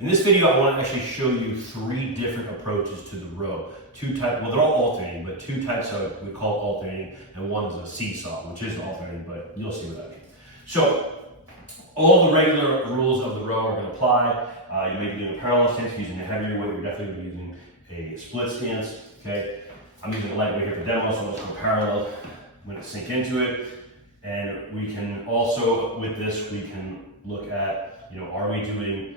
In this video, I want to actually show you 3 different approaches to the row. Well, they're all alternating, but 2 types of we call alternating, and one is a seesaw, which is alternating, but you'll see what I mean. So, all the regular rules of the row are going to apply. You may be doing a parallel stance using a heavier weight. We're definitely using a split stance. Okay, I'm using a light weight here for demo, so let's go parallel. I'm going to sink into it, and we can also, with this, we can look at, are we doing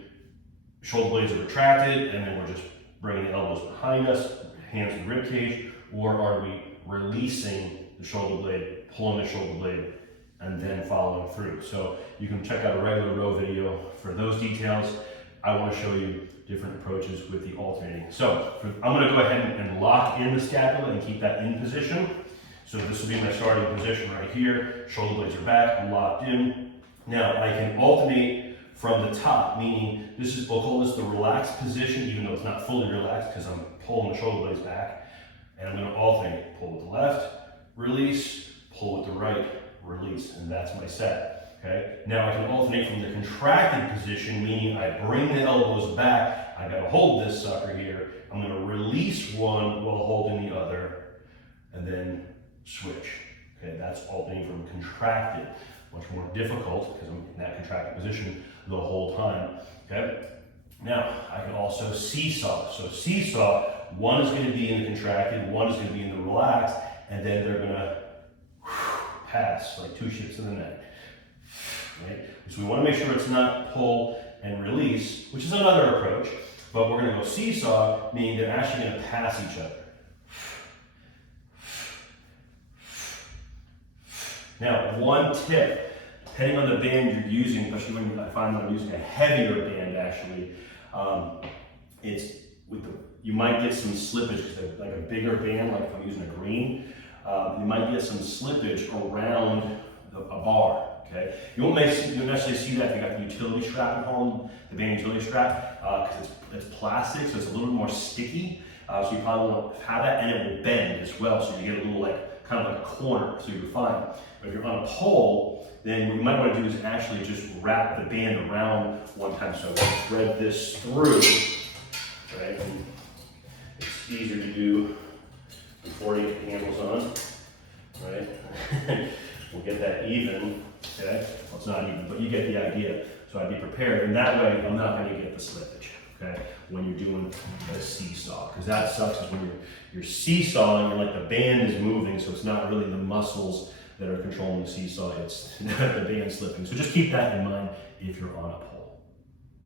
shoulder blades are retracted, and then we're just bringing the elbows behind us, hands to the rib cage, or are we releasing the shoulder blade, pulling the shoulder blade, and then following through. So you can check out a regular row video for those details. I want to show you different approaches with the alternating. So I'm going to go ahead and lock in the scapula and keep that in position. So this will be my starting position right here. Shoulder blades are back, I'm locked in. Now I can alternate from the top, meaning we'll call this the relaxed position, even though it's not fully relaxed because I'm pulling the shoulder blades back. And I'm going to alternate, pull with the left, release, pull with the right, release, and that's my set. Okay. Now I can alternate from the contracted position, meaning I bring the elbows back. I got to hold this sucker here. I'm going to release one while holding the other, and then switch. Okay, that's alternating from contracted. Much more difficult because I'm in that contracted position the whole time. Okay. Now I can also seesaw. So seesaw, one is going to be in the contracted, one is going to be in the relaxed, and then they're going to pass like 2 shifts in the neck. Right? So we want to make sure it's not pull and release, which is another approach, but we're going to go seesaw, meaning they're actually going to pass each other. Now, one tip, depending on the band you're using, especially when I find that I'm using a heavier band actually, you might get some slippage because like a bigger band, like if I'm using a green, you might get some slippage around a bar. Okay, you won't necessarily see that if you got the utility strap at home, the band utility strap, because it's plastic, so it's a little more sticky. So you probably won't have that, and it will bend as well, so you get a little kind of like a corner, so you're fine. But if you're on a pole, then what you might want to do is actually just wrap the band around one time. So thread this through, right? And it's easier to do before you get the handles on, right? We'll get that even, okay? Well, it's not even, but you get the idea. So I'd be prepared, and that way I'm not going to get the slippage, okay? When you're doing a seesaw, because that sucks is when you're seesawing, and like the band is moving, so it's not really the muscles that are controlling the seesaw, it's the band slipping. So just keep that in mind if you're on a pole.